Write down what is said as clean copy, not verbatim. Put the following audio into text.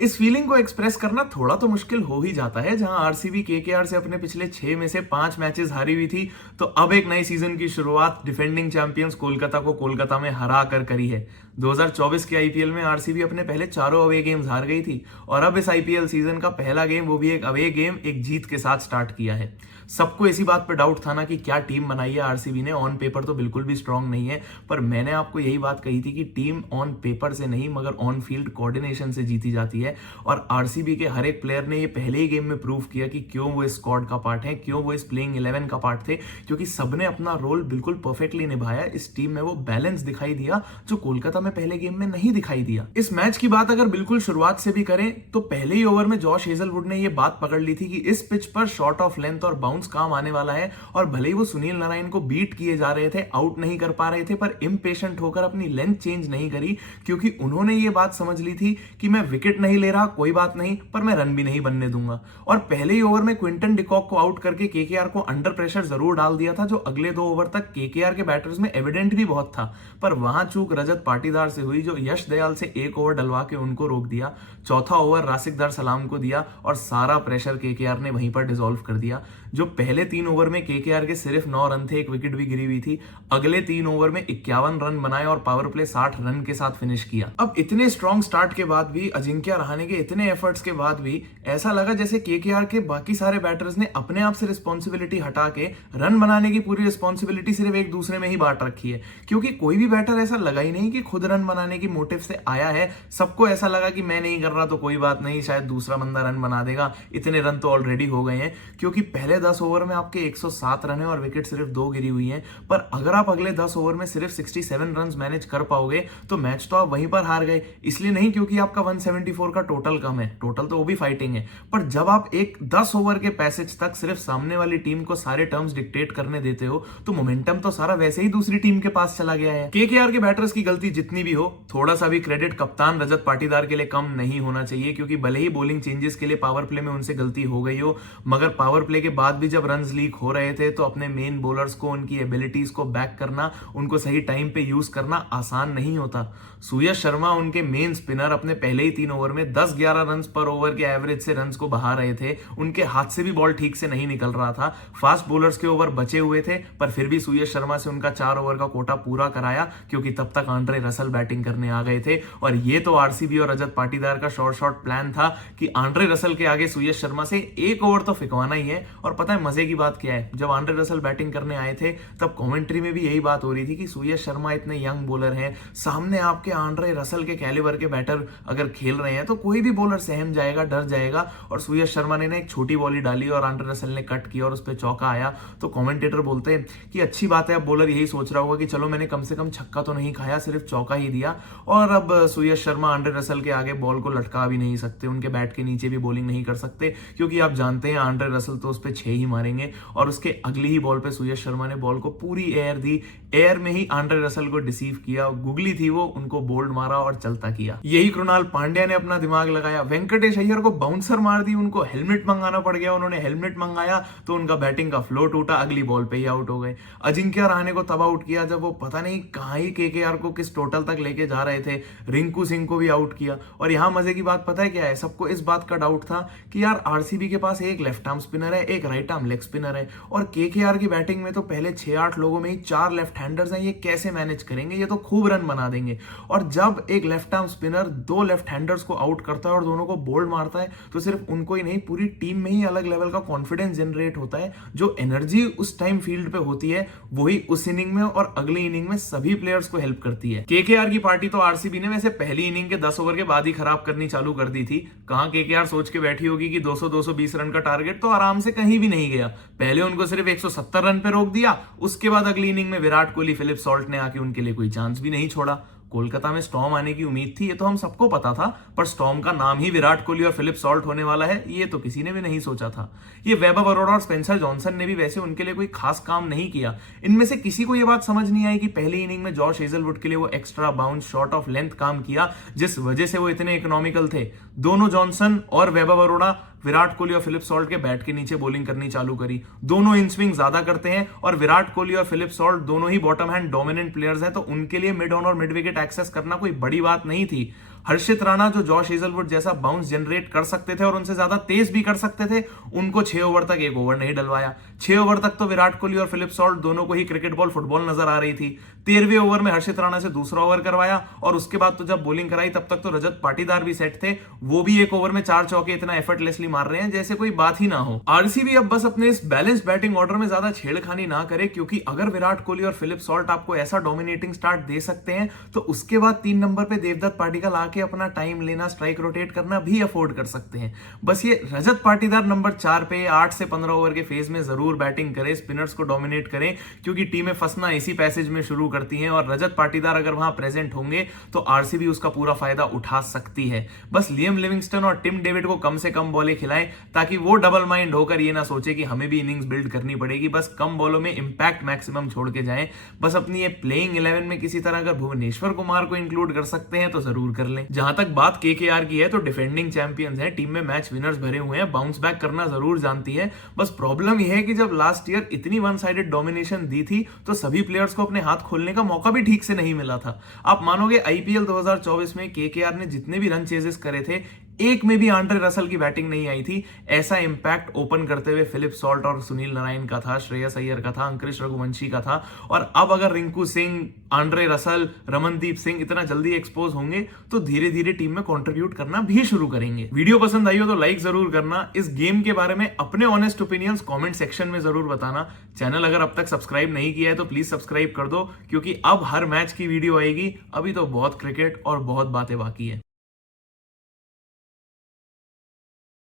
इस फीलिंग को एक्सप्रेस करना थोड़ा तो मुश्किल हो ही जाता है। जहां आरसीबी केकेआर से अपने पिछले 6 में से 5 मैचेस हारी हुई थी, तो अब एक नए सीजन की शुरुआत डिफेंडिंग चैंपियंस कोलकाता को कोलकाता में हरा कर करी है। 2024 के आईपीएल में आरसीबी अपने पहले चारों अवे गेम्स हार गई थी और अब इस आईपीएल सीजन का पहला गेम, वो भी एक अवे गेम, एक जीत के साथ स्टार्ट किया है। सबको इसी बात पर डाउट था ना कि क्या टीम बनाई है आरसीबी ने। ऑन पेपर तो बिल्कुल भी स्ट्रांग नहीं है, पर मैंने आपको यही बात कही थी कि टीम ऑन पेपर से नहीं मगर ऑन फील्ड कोऑर्डिनेशन से जीती जाती है। और आरसीबी के हर एक प्लेयर ने ये पहले ही गेम में प्रूव किया कि क्यों वो इस स्क्वाड का पार्ट है, क्यों वो इस प्लेइंग 11 का पार्ट थे, क्योंकि सबने अपना रोल बिल्कुल परफेक्टली निभाया। इस टीम में वो बैलेंस दिखाई दिया जो कोलकाता में पहले गेम में नहीं दिखाई दिया। इस मैच की बात अगर बिल्कुल शुरुआत से भी करें तो पहले ही ओवर में जॉश हेजलवुड ने ये बात पकड़ ली थी कि इस पिच पर शॉट ऑफ लेंथ और बाउंस काम आने वाला है। और भले ही वो सुनील नारायण को बीट किए जा रहे थे, आउट नहीं कर पा रहे थे, पर इम्पेशेंट होकर अपनी लेंथ चेंज नहीं करी, क्योंकि उन्होंने ये बात समझ ली थी कि मैं विकेट नहीं ले रहा, कोई बात नहीं, पर मैं रन भी नहीं बनने दूंगा। और पहले ही ओवर में क्विंटन डिकॉक को आउट करके केकेआर को अंडर प्रेशर जरूर डाल दिया था, जो अगले 2 ओवर तक केकेआर के बैटर्स में एविडेंट भी बहुत था। पर वहां चूक रजत पाटीदार से हुई, जो यश दयाल से 1 ओवर डलवा के उनको रोक दिया। चौथा ओवर रासिक दार सलाम को दिया और सारा प्रेशर केकेआर ने वहीं पर डिसॉल्व कर दिया। जो पहले 3 ओवर में केकेआर के सिर्फ 9 रन थे, एक विकेट भी गिरी हुई थी, अगले 3 ओवर में 51 रन बनाए और पावर प्ले 60 रन के साथ फिनिश किया। अब इतने स्ट्रॉन्ग स्टार्ट के बाद भी, अजिंक्य रहाणे के इतने एफर्ट्स के बाद भी, ऐसा लगा जैसे केकेआर के बाकी सारे बैटर्स ने अपने आप से रिस्पॉन्सिबिलिटी हटा के रन बनाने की पूरी रिस्पॉन्सिबिलिटी सिर्फ एक दूसरे में ही बांट रखी है। क्योंकि कोई भी बैटर ऐसा लगा ही नहीं कि खुद रन बनाने की मोटिव से आया है। सबको ऐसा लगा कि मैं नहीं कर रहा तो कोई बात नहीं, शायद दूसरा बंदा रन बना देगा, इतने रन तो ऑलरेडी हो गए हैं। क्योंकि पहले 10 ओवर में आपके 107 रन है और विकेट सिर्फ 2 गिरी हुई हैं। पर अगर आप अगले 10 ओवर में सिर्फ 67 रन मैनेज कर पाओगे तो मैच तो आप वहीं पर हार गए। इसलिए नहीं क्योंकि आपका 174 का टोटल कम है, टोटल तो वो भी फाइटिंग है, पर जब आप एक 10 ओवर के पैसेज तक सिर्फ सामने वाली टीम को सारे टर्म्स डिक्टेट करने देते हो, तो मोमेंटम तो सारा वैसे ही दूसरी टीम के पास चला गया है। केकेआर के बैटर्स की गलती जितनी भी हो, थोड़ा सा भी क्रेडिट कप्तान रजत पाटीदार के लिए कम नहीं होना चाहिए। क्योंकि भले ही बॉलिंग चेंजेस के लिए पावर प्ले में उनसे गलती हो गई हो, मगर पावर प्ले के बाद भी जब रन्स लीक हो रहे थे तो अपने मेन बॉलर्स को, उनकी एबिलिटीज को बैक करना, उनको सही टाइम पे यूज करना आसान नहीं होता। सूयश शर्मा, उनके मेन स्पिनर, अपने पहले ही 3 ओवर में 10-11 रन पर ओवर के एवरेज से रन्स को बहा रहे थे। उनके हाथ से भी बॉल ठीक से नहीं निकल रहा था। फास्ट बॉलर्स के ओवर बचे हुए थे, पर फिर भी सूयश शर्मा से उनका 4 ओवर का कोटा पूरा कराया, क्योंकि तब तक आंड्रे रसल बैटिंग करने आ गए थे। और ये तो आरसीबी और रजत पाटीदार का शॉर्ट प्लान था कि आंड्रे रसल के आगे सूयश शर्मा से 1 ओवर तो फिकवाना ही है। और पता है मजे की बात क्या है, जब आंड्रे रसल बैटिंग करने आए थे तब कमेंट्री में भी यही बात हो रही थी कि सूयश शर्मा इतने यंग बॉलर हैं, सामने आपके आंड्रे रसल के कैलिबर के बैटर अगर खेल रहे हैं तो कोई भी बॉलर सहम जाएगा, डर जाएगा। और सूयश शर्मा ने ना एक छोटी बॉली डाली और आंड्रे रसल ने कट किया और उस पर चौका आया। तो कमेंटेटर बोलते हैं कि अच्छी बात है, अब बॉलर यही सोच रहा होगा कि चलो मैंने कम से कम छक्का तो नहीं खाया, सिर्फ चौका ही दिया। और अब सूयश शर्मा आंड्रे रसल के आगे बॉल को लटका भी नहीं सकते, उनके बैट के नीचे भी बॉलिंग नहीं कर सकते, क्योंकि आप जानते हैं आंड्रे रसल तो उस पर 6 ही मारेंगे। और उसके अगली ही बॉल पे सूयश शर्मा ने बॉल को पूरी एयर दी, एयर में ही आंड्रे रसल को डिसीव किया, गुगली थी वो, उनको बोल्ड मारा और चलता किया। यही कृणाल पांड्या ने अपना दिमाग लगाया, वेंकटेश अय्यर को बाउंसर मार दी, उनको हेलमेट मंगाना पड़ गया, उन्होंने हेलमेट मंगाया तो उनका बैटिंग का फ्लो टूटा, अगली बॉल पे ही आउट हो गए। अजिंक्य रहाणे को तब आउट किया जब वो पता नहीं कहां ही केकेआर को किस टोटल तक लेके जा रहे थे। रिंकू सिंह को भी आउट किया। और यहां मजे की बात पता है क्या है, सबको इस बात का डाउट था कि यार आरसीबी के पास एक लेफ्ट आर्म स्पिनर है, एक राइट आर्म लेग स्पिनर है, और केकेआर की बैटिंग में तो पहले 6-8 लोगों में ही 4 लेफ्ट हैंडर्स हैं, ये कैसे मैनेज करेंगे, ये तो खूब रन बना देंगे। और जब एक left arm spinner 2 left handers को आउट करता है और दोनों को बोल्ड मारता है, तो सिर्फ उनको ही नहीं पूरी टीम में ही अलग लेवल का कॉन्फिडेंस जनरेट होता है। जो एनर्जी उस टाइम फील्ड पे होती है वही उस इनिंग में और अगली इनिंग में सभी प्लेयर्स को हेल्प करती है। केकेआर की पार्टी तो आरसीबी ने वैसे पहली इनिंग के 10 ओवर के बाद ही खराब करनी चालू कर दी थी। कहां केकेआर सोच के बैठी होगी कि 200-220 रन का टारगेट तो आराम से कहीं भी नहीं गया। पहले उनको सिर्फ 170 रन पे रोक दिया, उसके बाद अगली इनिंग में विराट कोहली, फिलिप सॉल्ट ने आके उनके लिए कोई चांस भी नहीं छोड़ा। कोलकाता में स्टॉर्म आने की उम्मीद थी, ये तो हम सबको पता था, पर स्टॉर्म का नाम ही विराट कोहली और फिलिप सॉल्ट होने वाला है, ये तो किसी ने भी नहीं सोचा था। ये वैभव अरोड़ा और स्पेंसर जॉनसन ने भी वैसे उनके लिए कोई खास काम नहीं किया। इनमें से किसी को ये बात समझ नहीं आई कि पहली इनिंग में जॉश हेजलवुड के लिए वो extra bounce, shot of length काम किया, जिस वजह से वो इतने इकोनॉमिकल थे। दोनों जॉनसन और वैभव अरोड़ा विराट कोहली और फिलिप सॉल्ट के बैट के नीचे बॉलिंग करनी चालू करी। दोनों इन स्विंग ज्यादा करते हैं और विराट कोहली और फिलिप सॉल्ट दोनों ही बॉटम हैंड डोमिनेंट प्लेयर्स हैं, तो उनके लिए मिड ऑन और मिड विकेट एक्सेस करना कोई बड़ी बात नहीं थी। हर्षित राणा जो जॉश हेजलवुड जैसा बाउंस जनरेट कर सकते थे और उनसे ज्यादा तेज भी कर सकते थे, उनको 6 ओवर तक एक ओवर नहीं डलवाया। 6 ओवर तक तो विराट कोहली और फिलिप सॉल्ट दोनों को ही क्रिकेट बॉल फुटबॉल नजर आ रही थी। 13वें ओवर में हर्षित राणा से दूसरा ओवर करवाया और उसके बाद तो जब बॉलिंग कराई तब तक तो रजत पाटीदार भी सेट थे, वो भी एक ओवर में 4 चौके इतना एफर्टलेसली मार रहे हैं जैसे कोई बात ही ना हो। आरसीबी अब बस अपने इस बैलेंस बैटिंग ऑर्डर में ज्यादा छेड़खानी ना करे, क्योंकि अगर विराट कोहली और फिलिप सॉल्ट आपको ऐसा डोमिनेटिंग स्टार्ट दे सकते हैं तो उसके बाद 3 नंबर पे देवदत्त पाटिकल आके अपना टाइम लेना, स्ट्राइक रोटेट करना भी अफोर्ड कर सकते हैं। बस ये रजत पाटीदार नंबर 4 पे 8 से 15 ओवर के फेज में जरूर बैटिंग करें, स्पिनर्स को डोमिनेट करें, क्योंकि टीमें फंसना इसी पैसेज में शुरू करती हैं और रजत पाटीदार अगर वहां प्रेजेंट होंगे तो आरसीबी उसका पूरा फायदा उठा सकती है। बस लियम लिविंगस्टन और टिम डेविड को कम से कम बॉलें खिलाएं ताकि वो डबल माइंड होकर ये ना सोचे कि हमें भी इनिंग्स बिल्ड करनी पड़ेगी। बस कम बॉलों में इंपैक्ट मैक्सिमम छोड़ के जाएं। बस अपनी ये प्लेइंग 11 में किसी तरह अगर भुवनेश्वर कुमार को इंक्लूड कर सकते हैं तो जरूर कर लें। जहां तक बात केकेआर की है तो डिफेंडिंग चैंपियंस हैं, टीम में मैच विनर्स भरे हुए हैं, बाउंस बैक करना जरूर जानती है। बस प्रॉब्लम यह है कि जब लास्ट ईयर इतनी वन साइडेड डोमिनेशन दी थी तो सभी प्लेयर्स को अपने हाथ खोलने का मौका भी ठीक से नहीं मिला था। आप मानोगे आईपीएल 2024 में केकेआर ने जितने भी रन चेजेस करे थे, एक में भी आंड्रे रसल की बैटिंग नहीं आई थी। ऐसा इंपैक्ट ओपन करते हुए फिलिप सॉल्ट और सुनील नारायण का था, श्रेयस अय्यर का था, अंकुरिश रघुवंशी का था। और अब अगर रिंकू सिंह, आंड्रे रसल, रमनदीप सिंह इतना जल्दी एक्सपोज होंगे तो धीरे धीरे टीम में कंट्रीब्यूट करना भी शुरू करेंगे। वीडियो पसंद आई हो तो लाइक जरूर करना। इस गेम के बारे में अपने ऑनेस्ट ओपिनियंस कमेंट सेक्शन में जरूर बताना। चैनल अगर अब तक सब्सक्राइब नहीं किया है तो प्लीज सब्सक्राइब कर दो, क्योंकि अब हर मैच की वीडियो आएगी। अभी तो बहुत क्रिकेट और बहुत बातें बाकी है।